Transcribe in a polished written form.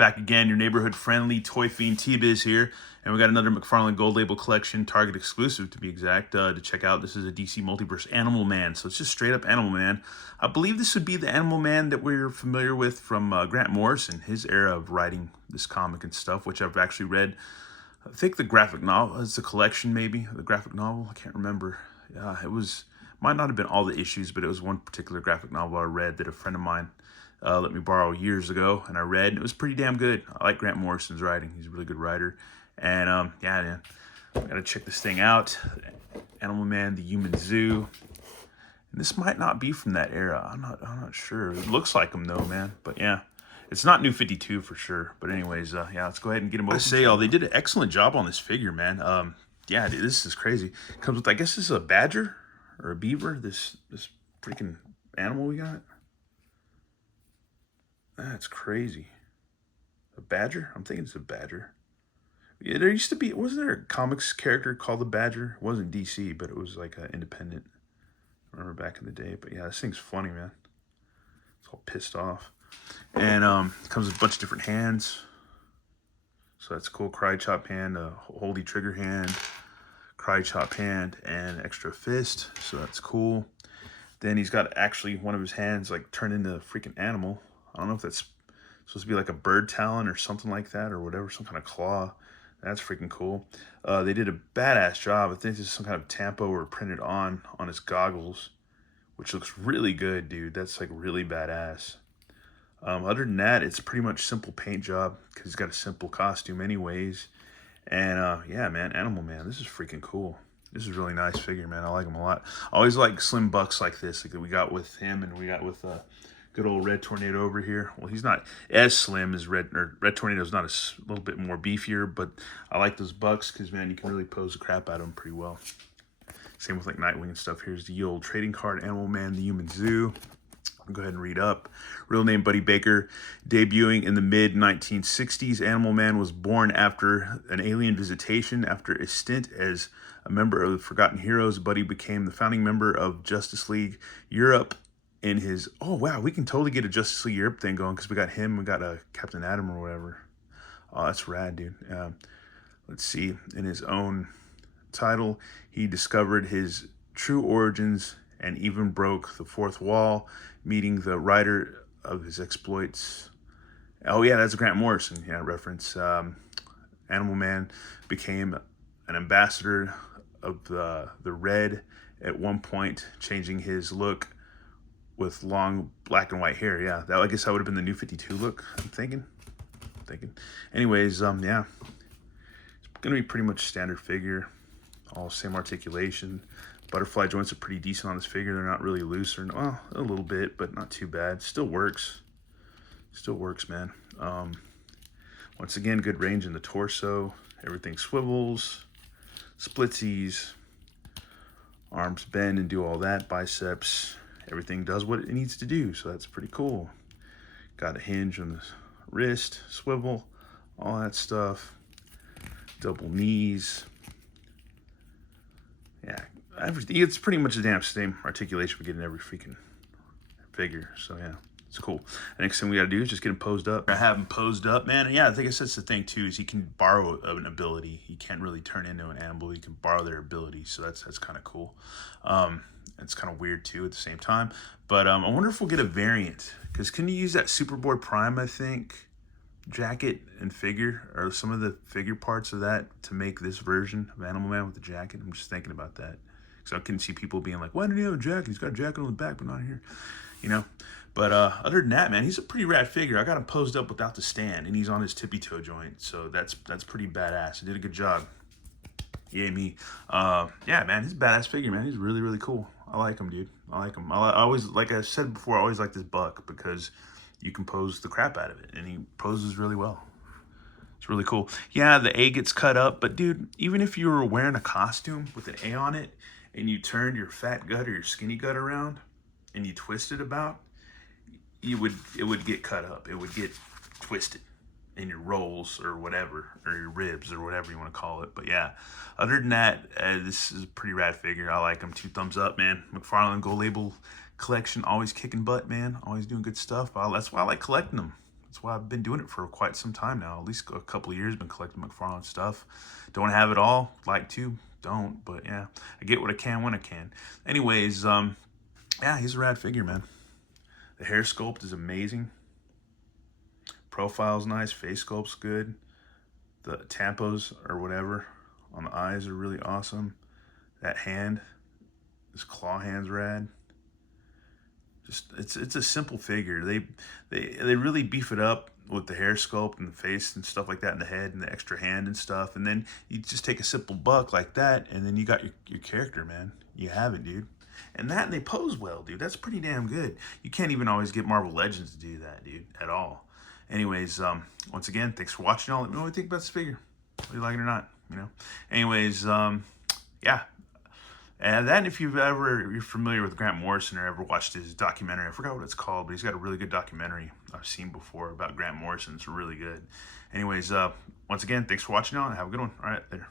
back again, your neighborhood-friendly Toy Fiend T-Biz here, and we got another Mcfarlane Gold Label Collection, Target exclusive to be exact, to check out. This is a DC Multiverse Animal Man, so it's just straight-up Animal Man. I believe this would be the Animal Man that we're familiar with from Grant Morrison, his era of writing this comic and stuff, which I've actually read. I think the graphic novel, it's a collection maybe, the graphic novel, I can't remember. It was, might not have been all the issues, but it was one particular graphic novel I read that a friend of mine let me borrow years ago, and I read, and it was pretty damn good. I like Grant Morrison's writing. He's a really good writer. And yeah, man, I gotta check this thing out. Animal Man, the Human Zoo. And this might not be from that era. I'm not sure. It looks like him though, man. But yeah, it's not New 52 for sure. But anyways, yeah, let's go ahead and get him over. I say, they did an excellent job on this figure, man. Yeah, dude, this is crazy. Comes with, I guess this is a badger or a beaver. This freaking animal we got. That's crazy. A badger? I'm thinking it's a badger. Yeah, there used to be, wasn't there a comics character called the Badger? It wasn't DC, but it was like an independent. I remember back in the day. But yeah, this thing's funny, man. It's all pissed off. And it comes with a bunch of different hands. So that's cool. Cry chop hand, a holy trigger hand, cry chop hand, and extra fist. So that's cool. Then he's got actually one of his hands like turned into a freaking animal. I don't know if that's supposed to be like a bird talon or something like that or whatever, some kind of claw. That's freaking cool. They did a badass job. I think this is some kind of tampo or printed on his goggles, which looks really good, dude. That's like really badass. Other than that, it's pretty much simple paint job because he's got a simple costume anyways. And yeah, man, Animal Man, this is freaking cool. This is a really nice figure, man. I like him a lot. I always like slim bucks like this, like we got with him and we got with good old Red Tornado over here. Well, he's not as slim as Red Tornado's not a little bit more beefier, but I like those bucks because, man, you can really pose the crap out of them pretty well. Same with like Nightwing and stuff. Here's the old trading card, Animal Man, the Human Zoo. I'll go ahead and read up. Real name, Buddy Baker. Debuting in the mid-1960s, Animal Man was born after an alien visitation. After a stint as a member of the Forgotten Heroes, Buddy became the founding member of Justice League Europe. In his, oh wow, we can totally get a Justice League Europe thing going because we got him, we got a Captain Atom or whatever. Oh, that's rad, dude. Let's see, in his own title, he discovered his true origins and even broke the fourth wall, meeting the writer of his exploits. Oh yeah, that's a Grant Morrison, yeah, reference. Animal Man became an ambassador of the Red at one point, changing his look with long black and white hair. Yeah, that, I guess that would have been the New 52 look, I'm thinking. Anyways, yeah. It's gonna be pretty much standard figure. All same articulation. Butterfly joints are pretty decent on this figure. They're not really loose or, well, a little bit, but not too bad. Still works. Still works, man. Once again, good range in the torso. Everything swivels, splitsies, arms bend and do all that, biceps. Everything does what it needs to do, so that's pretty cool. Got a hinge on the wrist, swivel, all that stuff. Double knees. Yeah, everything. It's pretty much the damn same articulation we get in every freaking figure, so yeah, it's cool. The next thing we gotta do is just get him posed up. I have him posed up, man, and yeah, I think that's the thing too, is he can borrow an ability. He can't really turn into an animal. He can borrow their ability, so that's kind of cool. It's kind of weird too at the same time. But I wonder if we'll get a variant. Because can you use that Superboy Prime, I think, jacket and figure, or some of the figure parts of that to make this version of Animal Man with the jacket? I'm just thinking about that. Because I can see people being like, why didn't he have a jacket? He's got a jacket on the back, but not here. You know? But other than that, man, he's a pretty rad figure. I got him posed up without the stand, and he's on his tippy toe joint. So that's pretty badass. He did a good job. Yay me. Yeah, man, he's a badass figure, man. He's really, really cool. I like him, dude. I like him. I always, like I said before, I always like this buck because you can pose the crap out of it, and he poses really well. It's really cool. Yeah, the A gets cut up, but dude, even if you were wearing a costume with an A on it, and you turned your fat gut or your skinny gut around, and you twist it about, it would get cut up. It would get twisted in your rolls or whatever, or your ribs or whatever you want to call it. But yeah, other than that, this is a pretty rad figure. I like him. 2 thumbs up, man. Mcfarlane Gold Label Collection, always kicking butt, man. Always doing good stuff. That's why I like collecting them. That's why I've been doing it for quite some time now. At least a couple of years, been collecting Mcfarlane stuff. Don't have it all, like to, don't, but yeah, I get what I can when I can. Anyways, yeah, he's a rad figure, man. The hair sculpt is amazing. Profile's nice, face sculpt's good. The tampos or whatever on the eyes are really awesome. That hand, his claw hand's rad. Just it's a simple figure. They really beef it up with the hair sculpt and the face and stuff like that, and the head and the extra hand and stuff. And then you just take a simple buck like that, and then you got your character, man. You have it, dude. And they pose well, dude. That's pretty damn good. You can't even always get Marvel Legends to do that, dude, at all. Anyways, once again, thanks for watching. Let me know what you think about this figure. Whether you like it or not, you know. Anyways, yeah. And then if you're familiar with Grant Morrison or ever watched his documentary, I forgot what it's called, but he's got a really good documentary I've seen before about Grant Morrison. It's really good. Anyways, once again, thanks for watching, y'all, and have a good one. All right, later.